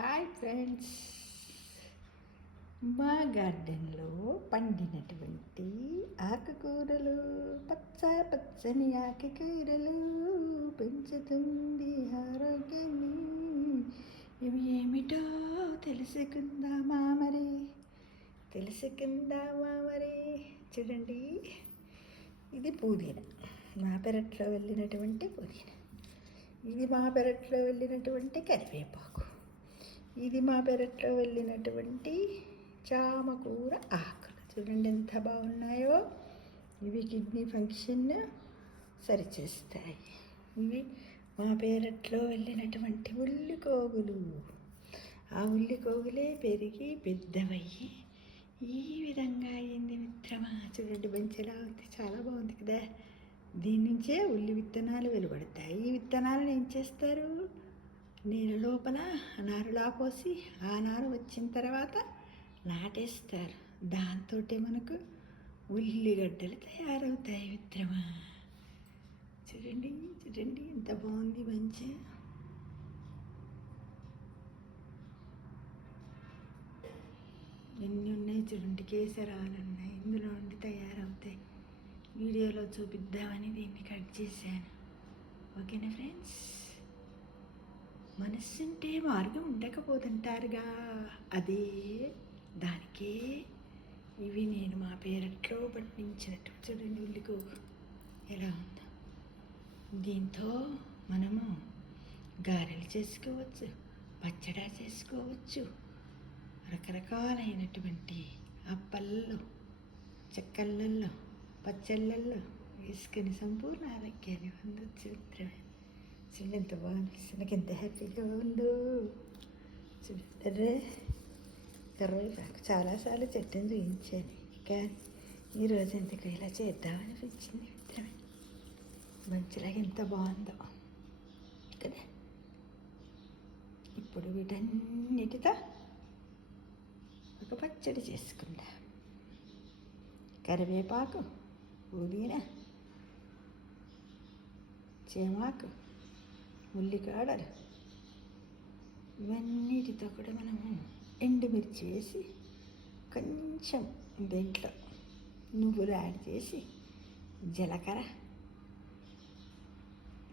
Hi friends, మా గార్డెన్లో పండినటువంటి ఆకుకూరలు, పచ్చ పచ్చని ఆకుకూరలు పెంచుతుంది ఆరోగ్యాన్ని. ఇవి ఏమిటో తెలుసుకుందామా మరి చూడండి. ఇది పుదీనా, మా పెరట్లో వెళ్ళినటువంటి పుదీనా. ఇది మా పెరట్లో వెళ్ళినటువంటి కరివేపాకు. ఇది మా పెరట్లో వెళ్ళినటువంటి చామకూర ఆకులు. చూడండి ఎంత బాగున్నాయో. ఇవి కిడ్నీ ఫంక్షన్ సరిచేస్తాయి. ఇవి మా పెరట్లో వెళ్ళినటువంటి ఉల్లికోగులు. ఆ ఉల్లికోగులే పెరిగి పెద్దవయ్యి ఈ విధంగా అయింది మిత్రమా. చూడండి బంచెలా ఉంది, చాలా బాగుంది కదా. దీని నుంచే ఉల్లి విత్తనాలు వెలువడతాయి. ఈ విత్తనాలను ఏం చేస్తారు, నీళ్ళ లోపల నారులా పోసి ఆ నారు వచ్చిన తర్వాత నాటేస్తారు. దాంతో మనకు ఉల్లిగడ్డలు తయారవుతాయి మిత్రమా. చూడండి ఎంత బాగుంది మంచి. ఎన్ని ఉన్నాయి చూడండి, కేసరాలు ఉన్నాయి, ఇందులో నుండి తయారవుతాయి. వీడియోలో చూపిద్దామని దీన్ని కట్ చేశాను. ఓకేనా ఫ్రెండ్స్. మనస్సుంటే మార్గం ఉండకపోతుంటారుగా, అదే దానికే ఇవి నేను మా పెరట్లో పండించినట్టు. చూడండి ఉల్లికో ఎలా ఉందో. దీంతో మనము గారెలు చేసుకోవచ్చు, పచ్చడా చేసుకోవచ్చు, రకరకాలైనటువంటి అప్పల్లో, చెక్కళ్ళల్లో, పచ్చళ్ళల్లో వేసుకొని సంపూర్ణ ఆరోగ్యాన్ని పొందొచ్చు మిత్రమే. చూడండి ఎంత బాగుంది, నాకు ఎంత హ్యాపీగా ఉందో. చూడండి కరివేపాకు చాలాసార్లు చెట్టుని చూపించాను, కానీ ఈరోజు ఎందుకు ఇలా చేద్దామనిపించింది మిత్రమే. మంచిలాగా ఎంత బాగుందో కదా. ఇప్పుడు వీటన్నిటితో ఒక పచ్చడి చేసుకుందాం. కరివేపాకు, పుదీనా, చేమాకు, ఉల్లికాడలు, ఇవన్నిటితో కూడా మనము ఎండుమిర్చి వేసి కొంచెం దీంట్లో నువ్వులు యాడ్ చేసి, జీలకర్ర,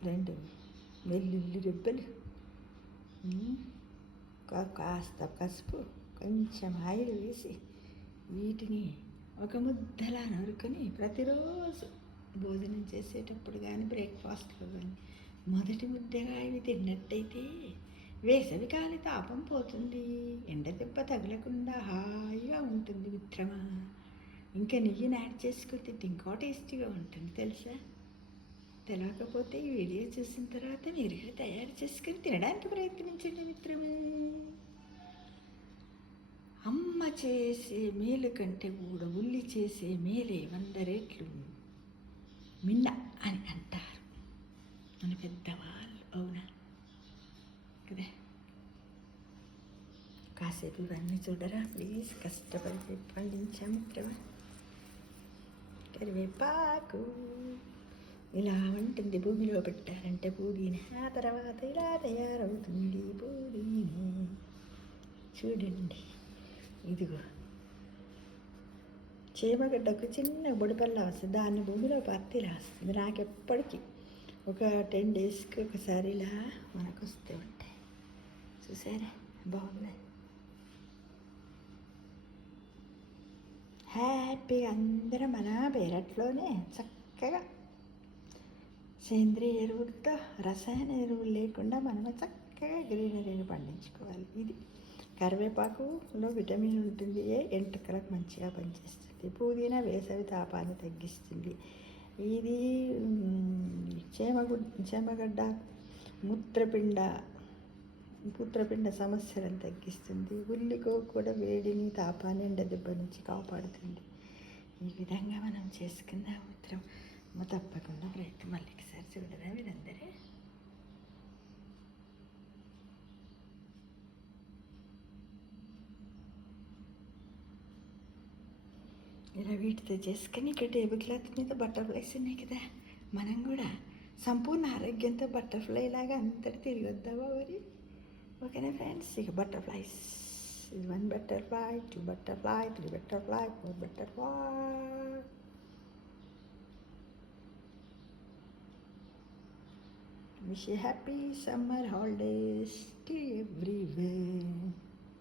2 వెల్లుల్లి రెబ్బలు, కాస్త పసుపు, కొంచెం ఆయిల్ వేసి వీటిని ఒక ముద్దలా నరుకొని ప్రతిరోజు భోజనం చేసేటప్పుడు కానీ బ్రేక్ఫాస్ట్లో కానీ మొదటి ముద్దగా ఇవి తిన్నట్టయితే వేసవి కాలి తాపం పోతుంది, ఎండ దెబ్బ తగలకుండా హాయిగా ఉంటుంది మిత్రమా. ఇంకా నెయ్యిని యాడ్ చేసుకుని తింటే ఇంకో టేస్టీగా ఉంటుంది తెలుసా. తెలియకపోతే ఈ వీడియో చూసిన తర్వాత మీరు తయారు చేసుకుని తినడానికి ప్రయత్నించండి మిత్రమే. అమ్మ చేసే మేలు కంటే కూడా ఉల్లి చేసే మేలే 100 రెట్లు మిన్న అని అంటారు మన పెద్దవాళ్ళు. అవునా కదా. కాసేపు ఇవన్నీ చూడరా ప్లీజ్. కష్టపడి పండించాం మిత్రమా. కరివేపాకు ఇలా ఉంటుంది, భూమిలో పెట్టారంటే పుదీనా. ఆ తర్వాత ఇలా తయారవుతుంది పుదీనా. చూడండి ఇదిగో చేమగడ్డకు చిన్న బొడిపల్లా వస్తుంది, దాన్ని భూమిలో పత్తిలా వస్తుంది. నాకు ఎప్పటికీ ఒక 10 డేస్కి ఒకసారి ఇలా మనకు వస్తూ ఉంటాయి. చూసారా బాగున్నాయి. హ్యాపీగా అందరం మన పెరట్లోనే చక్కగా సేంద్రియ ఎరువులతో, రసాయన ఎరువులు లేకుండా మనము చక్కగా గ్రీనరీని పండించుకోవాలి. ఇది కరివేపాకులో విటమిన్ ఉంటుంది, ఎంట్రుకలకు మంచిగా పనిచేస్తుంది. పుదీనా వేసవి తాపాన్ని తగ్గిస్తుంది. ఇది చేమగడ్డ మూత్రపిండ సమస్యలను తగ్గిస్తుంది. ఉల్లికో కూడా వేడిని, తాపాన్ని, ఎండ దెబ్బ నుంచి కాపాడుతుంది. ఈ విధంగా మనం చేసుకుందాం మిత్రం. తప్పకుండా ప్రయత్నం మళ్ళీ ఒకసారి చూడరా మీరందరే. ఇలా వీటితో చేసుకొని ఇక్కడ టేబుల్ క్లాత్ మీద బటర్ఫ్లైస్ ఉన్నాయి కదా, మనం కూడా సంపూర్ణ ఆరోగ్యంతో బటర్ఫ్లై లాగా అంతటి తిరిగి వద్దామా మరి. ఓకేనా ఫ్రెండ్స్? ఇక బటర్ఫ్లైస్. ఇది 1 butterfly, 2 butterfly, 3 butterfly, 4 butterfly. Wish you happy summer holidays to everywhere.